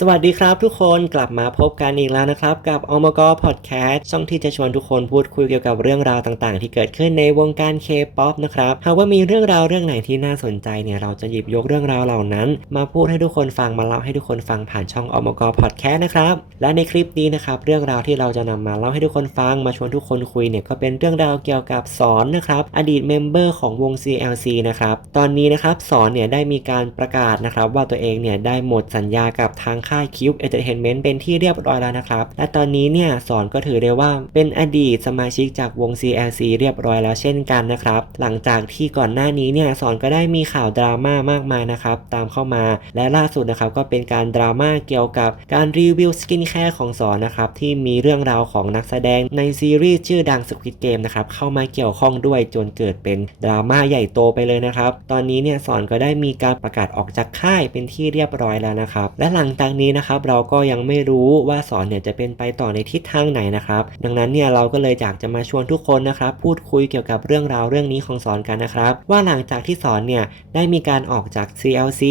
สวัสดีครับทุกคนกลับมาพบกันอีกแล้วนะครับ กับอมกอพอดแคสต์ช่องที่จะชวนทุกคนพูดคุยเกี่ยวกับเรื่องราวต่างๆ ที่เกิดขึ้นในวงการเคป๊อปนะครับหากว่ามีเรื่องราวเรื่องไหนที่น่าสนใจเนี่ยเราจะหยิบยกเรื่องราวเหล่านั้น มาพูดให้ทุกคนฟังมาเล่าให้ทุกคนฟังผ่านช่องอมกอพอดแคสต์นะครับและในคลิปนี้นะครับเรื่องราวที่เราจะนำมาเล่าให้ทุกคนฟังมาชวนทุกคนคุยเนี่ยก็เป็นเรื่องราวเกี่ยวกับสอนนะครับอดีตเมมเบอร์ของวง CLC นะครับตอนนี้นะครับสอนเนี่ยได้มีการประกาศนะครับว่าตัวเองเนี่ยได้หมดสัญญากับทางค่ายคิวเอเจน Entertainment เป็นที่เรียบร้อยแล้วนะครับ และตอนนี้เนี่ยสอนก็ถือได้ว่าเป็นอดีตสมาชิกจากวง CLC เรียบร้อยแล้วเช่นกันนะครับ หลังจากที่ก่อนหน้านี้เนี่ยสอนก็ได้มีข่าวดราม่ามากมายนะครับ ตามเข้ามาและล่าสุดนะครับก็เป็นการดราม่าเกี่ยวกับการรีวิวสกินแคร์ของสอนนะครับที่มีเรื่องราวของนักแสดงในซีรีส์ชื่อดัง Squid Game นะครับเข้ามาเกี่ยวข้องด้วยจนเกิดเป็นดราม่าใหญ่โตไปเลยนะครับ ตอนนี้เนี่ยสอนก็ได้มีการประกาศออกจากค่ายเป็นที่เรียบร้อยแล้วนะครับ และหลังจากนี้นะครับเราก็ยังไม่รู้ว่าสอนเนี่ยจะเป็นไปต่อในทิศทางไหนนะครับ ดังนั้นเนี่ยเราก็เลยอยากจะมาชวนทุกคนนะครับ พูดคุยเกี่ยวกับเรื่องราวเรื่องนี้ของสอนกันนะครับ ว่าหลังจากที่สอนเนี่ยได้มีการออกจาก CLC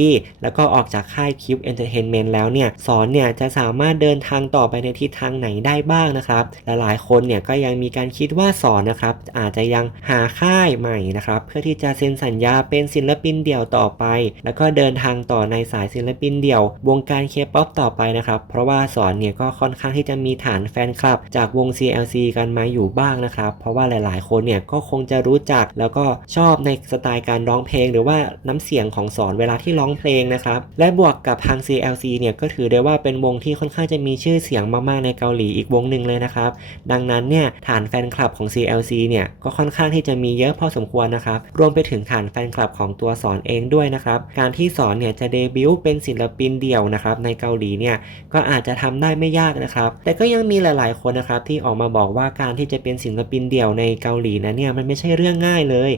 แล้วก็ออกจากค่าย Cube Entertainment แล้วเนี่ยสอนเนี่ยจะสามารถเดินทางต่อไปในทิศทางไหนได้บ้างนะครับและหลายคนเนี่ยก็ยังมีการคิดว่าสอนนะครับอาจจะยังหาค่ายใหม่นะครับเพื่อที่จะเซ็นสัญญาเป็นศิลปินเดี่ยวต่อไป แล้วก็เดินทางต่อในสายศิลปินเดี่ยว วงการเคปอปต่อไปนะครับ เพราะว่าสอนเนี่ยก็ค่อนข้างที่จะมีฐานแฟนคลับ จากวง CLC กันมาอยู่บ้างนะครับ เพราะว่าหลายๆ คนเนี่ยก็คงจะรู้จักแล้วก็ชอบในสไตล์การร้องเพลง หรือว่าน้ำเสียงของสอนเวลาที่ร้องเพลงนะครับ และบวกกับทาง CLC เนี่ยก็ถือได้ว่าเป็นวงที่ค่อนข้างจะมีชื่อเสียงมากๆในเกาหลีอีกวงหนึ่งเลยนะครับ ดังนั้นเนี่ยฐานแฟนคลับของ CLC เนี่ยก็ค่อนข้างที่จะมีเยอะพอสมควรนะครับ รวมไปถึงฐานแฟนคลับของตัวสอนเองด้วยนะครับ การที่สอนเนี่ยจะเดบิวต์เป็นศิลปินเดี่ยวนะครับในเกาาหลีเนี่ยก็อาจจะทำได้ไม่ยากนะครับ แต่ก็ยังมีหลาย ๆ คนนะครับที่ออกมาบอกว่าการที่จะเป็นศิลปินเดี่ยวในเกาหลีนะเนี่ยมันไม่ใช่เรื่องง่ายเลย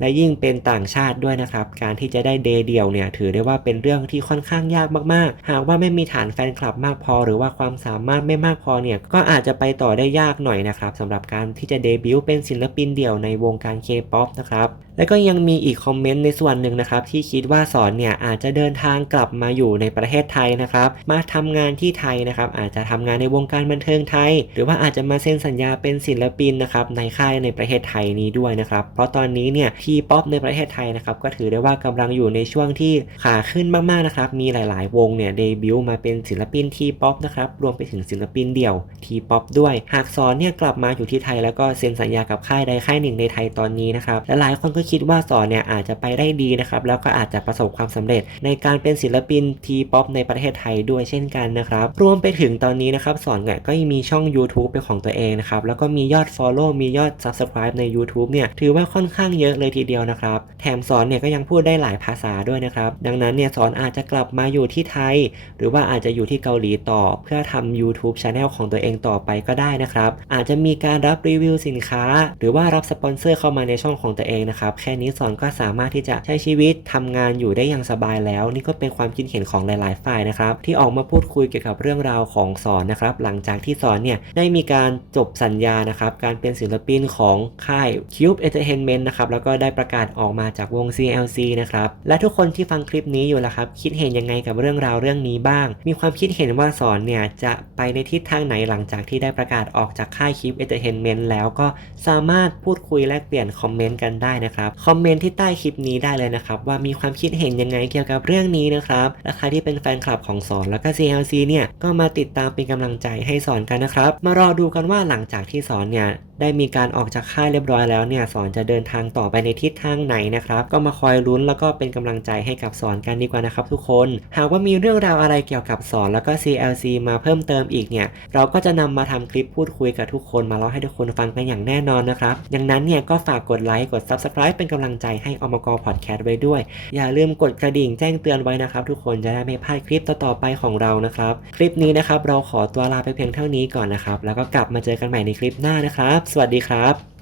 และยิ่งเป็นต่างชาติด้วยนะครับ การที่จะได้เดย์เดี่ยวเนี่ยถือได้ว่าเป็นเรื่องที่ค่อนข้างยากมาก ๆ หากว่าไม่มีฐานแฟนคลับมากพอ หรือว่าความสามารถไม่มากพอเนี่ยก็อาจจะไปต่อได้ยากหน่อยนะครับสำหรับการที่จะเดบิวต์เป็นศิลปินเดี่ยวในวงการเคป๊อปนะครับและก็ยังมีอีกคอมเมนต์ในส่วนหนึ่งนะครับที่คิดว่าสอนเนี่ยอาจจะเดินทางกลับมาอยู่ในประเทศไทยนะครับมาทำงานที่ไทยนะครับอาจจะทำงานในวงการบันเทิงไทย หรือว่าอาจจะมาเซ็นสัญญาเป็นศิลปินนะครับในค่ายในประเทศไทยนี้ด้วยนะครับเพราะตอนนี้เนี่ยทีป๊อปในประเทศไทยนะครับก็ถือได้ว่ากำลังอยู่ในช่วงที่ขาขึ้นมากๆนะครับมีหลาย ๆ วงเนี่ยเดบิวต์มาเป็นศิลปินทีป๊อปนะครับรวมไปถึงศิลปินเดี่ยวทีป๊อปด้วย หากสอนเนี่ยกลับมาอยู่ที่ไทยแล้วก็เซ็นสัญญากับค่ายใดค่ายหนึ่งในไทยตอนนี้นะครับและหลายคนก็คิดว่าสอนเนี่ยอาจจะไปได้ดีนะครับแล้วก็อาจจะประสบความสำเร็จในการเป็นศิลปินทีป๊อปในประเทศไทยด้วยเช่นกันนะครับรวมไปถึงตอนนี้นะครับสอนเนี่ยก็ยังมีช่อง YouTube เป็นของตัวเองนะครับแล้วก็มียอด Follow มียอด Subscribe ใน YouTube เนี่ยถือว่าค่อนข้างเยอะเลยทีเดียวนะครับแถมสอนเนี่ยก็ยังพูดได้หลายภาษาด้วยนะครับดังนั้นเนี่ยสอนอาจจะกลับมาอยู่ที่ไทย หรือว่าอาจจะอยู่ที่เกาหลีต่อ เพื่อทำ YouTube Channel ของตัวเองต่อไปก็ได้นะครับอาจจะมีการรับรีวิวสินค้า หรือว่ารับสปอนเซอร์เข้ามาในช่องของตัวเองนะครับแค่นี้สอนก็สามารถที่จะใช้ชีวิตทำงานอยู่ได้อย่างสบายแล้ว นี่ก็เป็นความคิดเห็นของหลาย ๆ ฝ่ายนะครับที่ออกมาพูดคุยเกี่ยวกับเรื่องราวของสอนนะครับ หลังจากที่สอนเนี่ยได้มีการจบสัญญานะครับ การเป็นศิลปินของค่าย Cube Entertainment นะครับแล้วก็ได้ประกาศออกมาจากวง CLC นะครับและทุกคนที่ฟังคลิปนี้อยู่แล้วครับคิดเห็นยังไงกับเรื่องราวเรื่องนี้บ้าง มีความคิดเห็นว่าสอนเนี่ยจะไปในทิศทางไหนหลังจากที่ได้ประกาศออกจากค่าย Cube Entertainment แล้วก็สามารถพูดคุยแลกเปลี่ยนคอมเมนต์กันได้นะครับคอมเมนต์ที่ใต้คลิปนี้ได้เลยนะครับว่ามีความคิดเห็นยังไงเกี่ยวกับเรื่องนี้นะครับและใครที่เป็นแฟนคลับของสอนแล้วก็ CLC เนี่ยก็มาติดตามเป็นกำลังใจให้สอนกันนะครับ มารอดูกันว่าหลังจากที่สอนเนี่ยได้มีการออกจากค่ายเรียบร้อยแล้วเนี่ยสอนจะเดินทางต่อไปในทิศทางไหนนะครับ ก็มาคอยลุ้นแล้วก็เป็นกำลังใจให้กับสอนกันดีกว่านะครับทุกคน หากว่ามีเรื่องราวอะไรเกี่ยวกับสอนแล้วก็ CLC มาเพิ่มเติมอีกเนี่ยเราก็จะนำมาทำคลิปพูดคุยกับทุกคนมาเล่าให้ทุกคนฟังกันอย่างแน่นอนนะครับดังนั้นเนี่ยก็ฝากกดไลค์กด Subscribe เป็นกำลังใจให้อมกพอดแคสต์ไว้ด้วย อย่าลืมกดกระดิ่งแจ้งเตือนไว้นะครับทุกคนจะได้ไม่พลาดคลิปต่อๆไปของเรานะครับ คลิปนี้นะครับเราขอตัวลาไปเพียงเท่านี้ก่อนนะครับ แล้วก็กลับมาเจอกันใหม่ในคลิปหน้านะครับ สวัสดีครับ